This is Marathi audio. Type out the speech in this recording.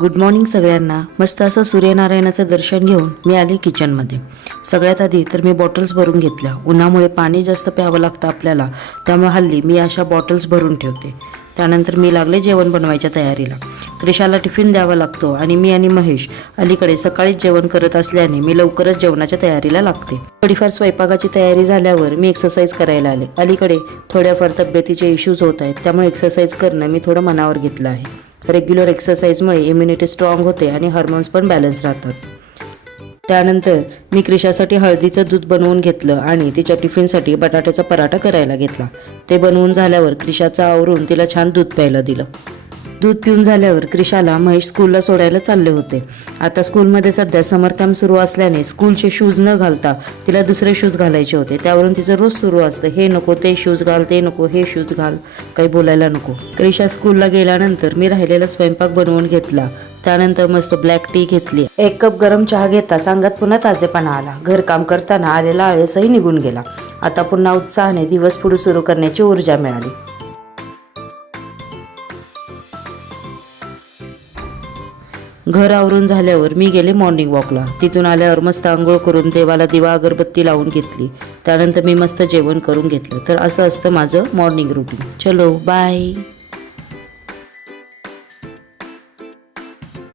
गुड मॉर्निंग सगळ्यांना. मस्त असं सूर्यनारायणाचं दर्शन घेऊन मी आले किचनमध्ये. सगळ्यात आधी तर मी बॉटल्स भरून घेतल्या. उन्हामुळे पाणी जास्त प्यावं लागतं आपल्याला, त्यामुळे हल्ली मी अशा बॉटल्स भरून ठेवते. त्यानंतर मी लागले जेवण बनवायच्या तयारीला. क्रिशाला टिफिन द्यावा लागतो आणि मी आणि महेश अलीकडे सकाळीच जेवण करत असल्याने मी लवकरच जेवणाच्या तयारीला लागते. थोडीफार स्वयंपाकाची तयारी झाल्यावर मी एक्सरसाइज करायला आले. अलीकडे थोड्याफार तब्येतीचे इश्यूज होत आहेत, त्यामुळे एक्सरसाइज करणं मी थोडं मनावर घेतलं आहे. रेग्युलर एक्सरसाइजमुळे इम्युनिटी स्ट्रॉंग होते आणि हार्मोन्स पण बॅलन्स राहतात. त्यानंतर मी क्रिशासाठी हळदीचं दूध बनवून घेतलं आणि तिच्या टिफिनसाठी बटाट्याचा पराठा करायला घेतला. ते बनवून झाल्यावर क्रिशाचं आवरून तिला छान दूध प्यायला दिलं. दूध पिऊन झाल्यावर क्रिशाला महेश स्कूलला सोडायला चालले होते. आता स्कूलमध्ये सध्या समर कॅम्प सुरू असल्याने स्कूलचे शूज न घालता तिला दुसरे शूज घालायचे होते. त्यावरून तिचं रोज सुरू असतं, हे नको ते शूज घाल, ते नको हे शूज घाल, काही बोलायला नको. क्रिशा स्कूलला गेल्यानंतर मी राहिलेला स्वयंपाक बनवून घेतला. त्यानंतर मस्त ब्लॅक टी घेतली. 1 कप गरम चहा घेताच अंगात पुन्हा ताजेपणा आला. घरकाम करताना आलेला आळसही निघून गेला. आता पुन्हा उत्साहाने दिवस पुढे सुरू करण्याची ऊर्जा मिळाली. घर आवरून झाल्यावर मी गेले मॉर्निंग वॉकला. तिथून आल्यावर मस्त आंघोळ करून देवाला दिवा अगरबत्ती लावून घेतली. त्यानंतर मी मस्त जेवण करून घेतलं. तर असं असतं माझं मॉर्निंग रुटीन. चलो बाय.